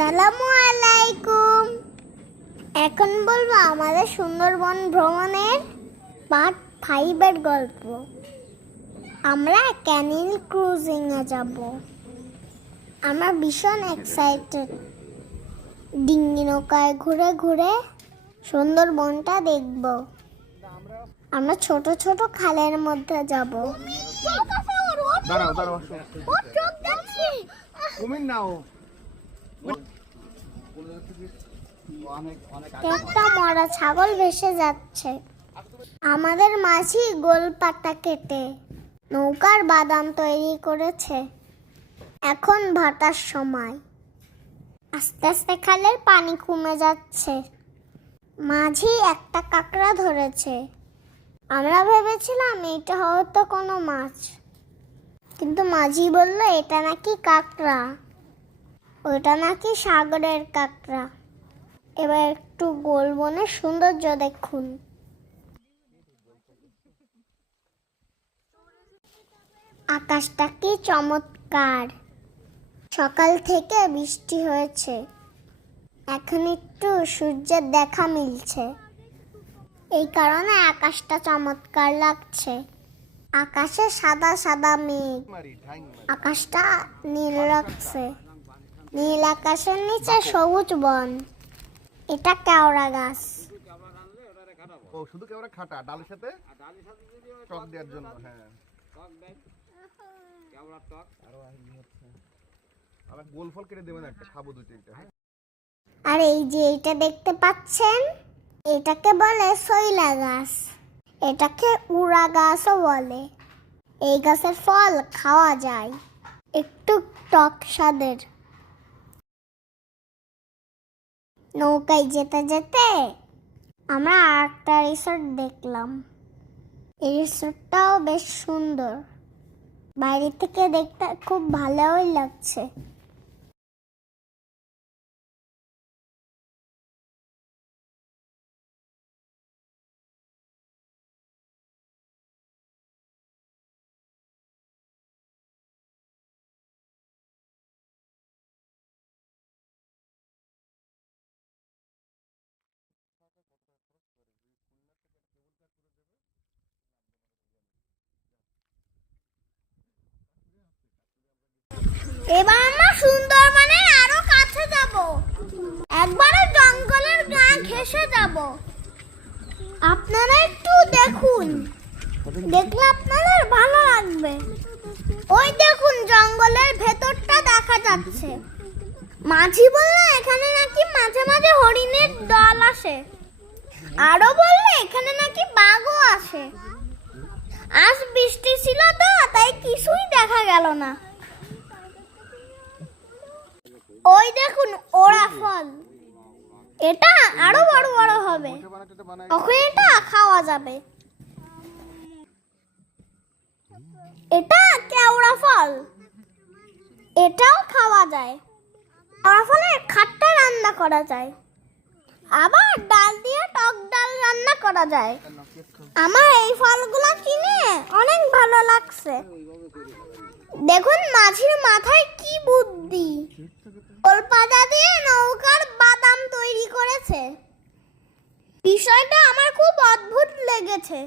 আসসালামু আলাইকুম। এখন বলবো আমাদের সুন্দরবন ভ্রমণের পার্ট 5 এর গল্প। আমরা ক্যানিল ক্রুজিং এ যাব। আমরা ভীষণ এক্সাইটেড। ডিঙ্গি নৌকায় ঘুরে ঘুরে সুন্দরবনটা দেখব। আমরা ছোট ছোট খালের মধ্যে যাব। একটা মরা ছাগল ভেসে যাচ্ছে। আমাদের মাঝি গোল পাতা কেটে নৌকার বাদাম তৈরি করেছে। এখন ভাটার সময়। আস্তে আস্তে খালের পানি কমে যাচ্ছে। মাঝি একটা কাঁকড়া ধরেছে। আমরা ভেবেছিলাম এটা হয়তো কোনো মাছ, কিন্তু মাঝি বলল এটা নাকি কাঁকড়া, ওটা নাকি সাগরের কাঁকড়া। এবার একটু গোলবনের সৌন্দর্য দেখুন। আকাশটা কি চমৎকার। সকাল থেকে বৃষ্টি হয়েছে, এখন একটু সূর্যের দেখা মিলছে। এই কারণে আকাশটা চমৎকার লাগছে। আকাশে সাদা সাদা মেঘ, আকাশটা নীল লাগছে। নীল আকাশের নিচে সবুজ বন। এটা কেওড়া গাছ। ও শুধু কেওড়া খাটা ডালের সাথে টক দেওয়ার জন্য। হ্যাঁ, টক দেয়, কেওড়া টক। আর গোল ফল কেটে দেবেন একটা, খাবো দুই তিনটা। হ্যাঁ, আর এই যে এটা দেখতে পাচ্ছেন, এটাকে বলে শৈলা গাছ। এটাকে উড়া গাছও বলে। এই গাছের ফল খাওয়া যায়, একটু টক স্বাদের। নৌকায় যেতে যেতে আমরা আরেকটা রিসোর্ট দেখলাম। এই রিসোর্টটাও বেশ সুন্দর। বাইরে থেকে দেখতে খুব ভালোই লাগছে। এবার আমরা সুন্দরবনের আরো কাছে যাব। একবারে জঙ্গলের গা ঘেঁষে যাব। আপনারা একটু দেখুন, দেখলে আপনাদের ভালো লাগবে। ওই দেখুন, জঙ্গলের ভেতরটা দেখা যাচ্ছে। মাঝি বললো এখানে নাকি মাঝে মাঝে হরিণের দল আসে। আরো বললে এখানে নাকি বাঘও আসে। আজ বৃষ্টি ছিল তো, তাই কিছুই দেখা গেল না। ওই দেখুন ওরা ফল, এটা আরো বড় বড় হবে, তখন এটা খাওয়া যাবে। এটা কেওড়া ফল, এটাও খাওয়া যায়। কেওড়া ফলের খাট্টা রান্না করা যায়, আবার ডাল দিয়ে টক ডাল রান্না করা যায়। আমার এই ফলগুলো কিনে অনেক ভালো লাগছে। দেখুন মাঝির মাথায় কি বুদ্ধি, কলপাতা দিয়ে নৌকার বাদাম তৈরি করেছে। বিষয়টা আমার খুব অদ্ভুত লেগেছে।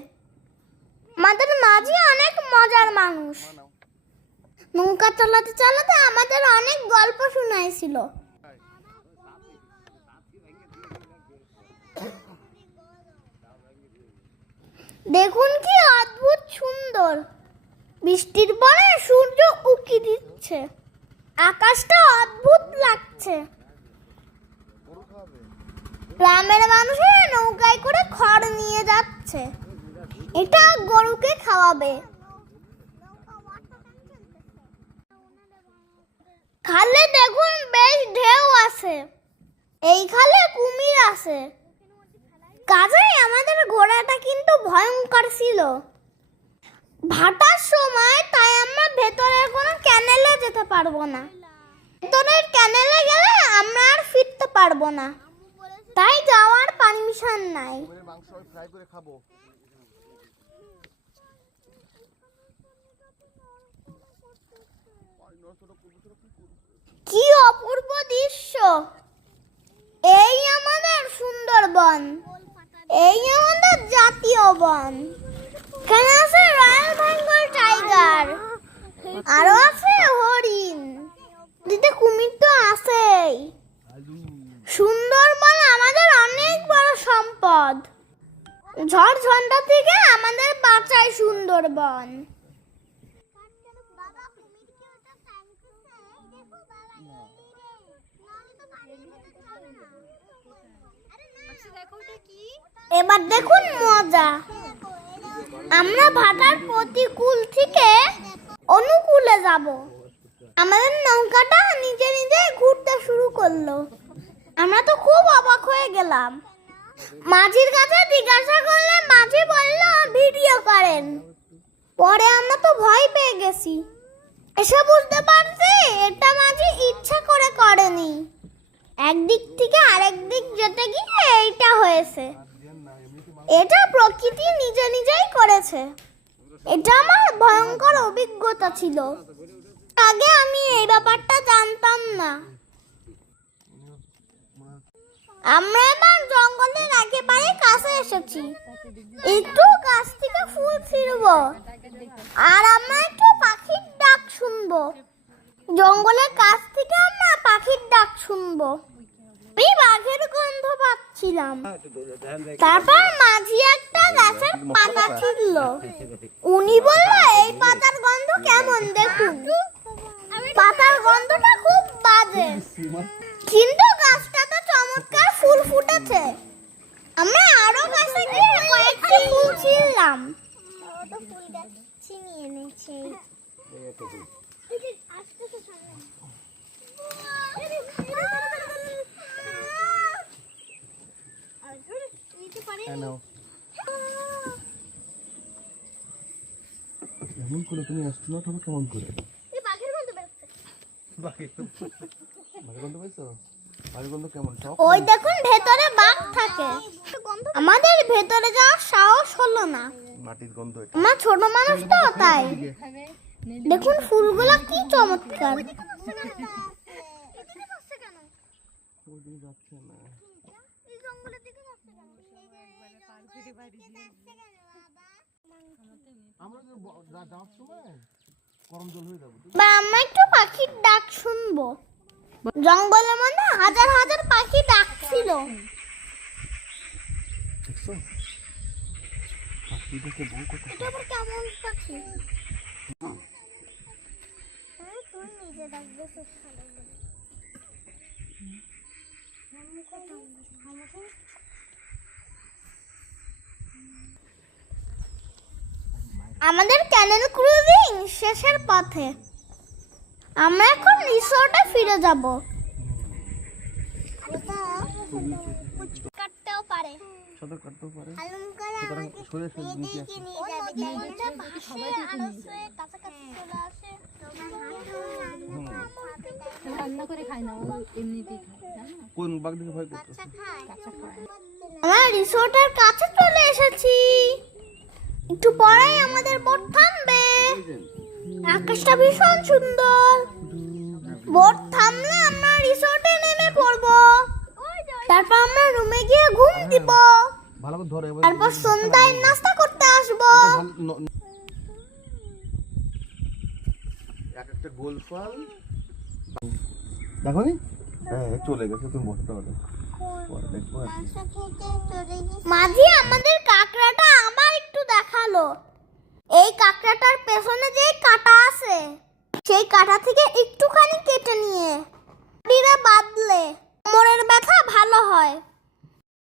আমাদের মাঝি অনেক মজার মানুষ। নৌকা চালাতে চালাতে আমাদের অনেক গল্প শোনাইছিল। দেখুন কি অদ্ভুত সুন্দর। বৃষ্টির পরে সূর্য উঁকি দিচ্ছে। আকাশটা অদ্ভুত লাগছে। গ্রামের মানুষেরা নৌকায় করে খড় নিয়ে যাচ্ছে, এটা গরুকে খাওয়াবে। খালে দেখুন বেশ ঢেউ আছে। এই খালে কুমির আছে। কাজেই আমাদের ঘোড়াটা কিন্তু ভয়ঙ্কর ছিল। ভাটার সময়, তাই আমরা ভেতরের কোনো ক্যানেলে যেতে পারবো না। ভেতরের ক্যানেলে গেলে আমরা আর ফিরতে পারবো না, তাই যাওয়ার পারমিশন নাই। মাংস ফ্রাই করে খাবো। কি অপূর্ব দৃশ্য। বন, এই আমাদের জাতীয় বন। এখানে আছে রয়্যাল বেঙ্গল টাইগার, আরো আছে হরিণ, দিতে কুমির তো আছেই। সুন্দরবন আমাদের অনেক বড় সম্পদ। ঝড় ঝঞ্ঝা থেকে আমাদের বাঁচায় সুন্দরবন। এবার দেখুন মজা, আমরা ভাটার প্রতিকূল থেকে অনুকূলে যাব। আমাদের নৌকাটা নিজে নিজে ঘুরতে শুরু করলো। আমরা তো খুব অবাক হয়ে গেলাম। মাঝির কাছে জিজ্ঞাসা করলে মাঝি বলল ভিডিও করেন। পরে আমরা তো ভয় পেয়ে গেছি। এসে বুঝতে পারছি এটা মাঝি ইচ্ছা করে করেনি, একদিক থেকে আরেক দিক যেতে গিয়ে এইটা হয়েছে। এটা প্রকৃতি নিজে নিজেই করেছে। এটা আমার ভয়ঙ্কর অভিজ্ঞতা ছিল। আগে আমি এই ব্যাপারটা জানতাম না। আমরা এবার জঙ্গলের একেবারে কাছে এসেছি। একটু গাছ থেকে ফুল ছিঁড়বো আর আমরা একটু পাখির ডাক শুনবো। জঙ্গলের কাছ থেকে আমরা পাখির ডাক শুনবো। আমি বাঘের গন্ধ পাচ্ছিলাম। তারপর মাঝি একটা গাছের পাতা ছিঁড়ল। উনি বলল এই পাতার গন্ধ কেমন দেখুন। পাতার গন্ধটা খুব বাজে, কিন্তু গাছটাতে চমৎকার ফুল ফুটেছে। আমরা আরো গাছে গিয়ে কয়েকটি ফুল ছিঁড়লাম। এমন করে তুমি অ্যাস্ট্রোনট হবে কেমন করে? ওই দেখুন ভেতরে বাঘ থাকে। আমাদের ভেতরে যাওয়ার সাহস হলো না। মাটির গন্ধ এটা। আমার ছোট মানুষ তো তাই। দেখুন ফুলগুলো কি চমৎকার। বা আমরা একটু পাখির ডাক শুনবো। জঙ্গলের মধ্যে হাজার হাজার পাখি ডাকছিল। এটা আবার কেমন পাখি? তুই নিজে ডাকবে। আমাদের ক্যানেল ক্রুজিং শেষের পথে। আমরা এখন রিসোর্টে ফিরে যাব। কাটতেও পারে। সাদা কাটতেও পারে। আলমকার আমাকে এদিকে নিয়ে যাবে। ওটা ভাসে আর সে কাছাকাছি চলে আসে। রান্না করে খায় না, ও এমনিতেই খায়। কোন বাঘ দেখে ভয় করতে? আমরা রিসোর্টের কাছে চলে এসেছি। একটু পরেই আমাদের বোট থামবে। আকাশটা ভীষণ সুন্দর। বোট থামলে আমরা রিসোর্টে নেমে পড়বো। তারপর আমরা রুমে গিয়ে ঘুম দিব। ভালো করে ধরে। তারপর সন্ধ্যায় নাস্তা করতে আসবো। একটা গোল ফল দেখো নি? হ্যাঁ চলে গেছে। তুমি বসতে পারো। মাঝি আমাদের কাঁকড়াটা আবার একটু দেখালো। এই কাঁকড়াটার পেছনে যে কাঁটা আছে, সেই কাঁটা থেকে একটুখানি কেটে নিয়ে